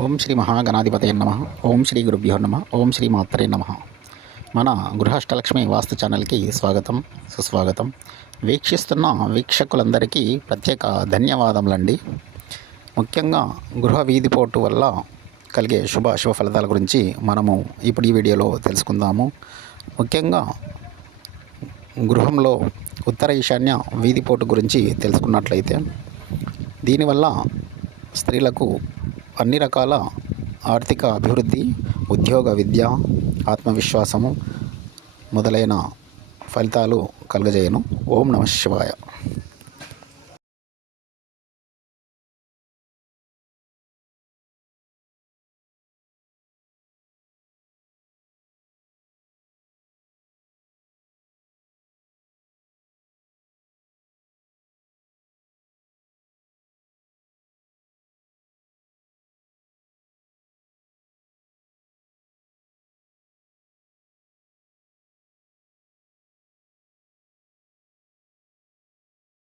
ఓం శ్రీ మహాగణాధిపతయ నమః. ఓం శ్రీ గురుభ్యో నమః. ఓం శ్రీ మాత్రే నమః. మన గృహష్టలక్ష్మి వాస్తు ఛానల్కి స్వాగతం, సుస్వాగతం. వీక్షిస్తున్న వీక్షకులందరికీ ప్రత్యేక ధన్యవాదములండి. ముఖ్యంగా గృహ వీధిపోటు వల్ల కలిగే శుభ ఫలితాల గురించి మనము ఇప్పుడు ఈ వీడియోలో తెలుసుకుందాము. ముఖ్యంగా గృహంలో ఉత్తర ఈశాన్య వీధిపోటు గురించి తెలుసుకున్నట్లయితే దీనివల్ల స్త్రీలకు అన్ని రకాల ఆర్థిక అభివృద్ధి, ఉద్యోగ, విద్య, ఆత్మవిశ్వాసము మొదలైన ఫలితాలు కలుగజేయను. ఓం నమః శివాయ.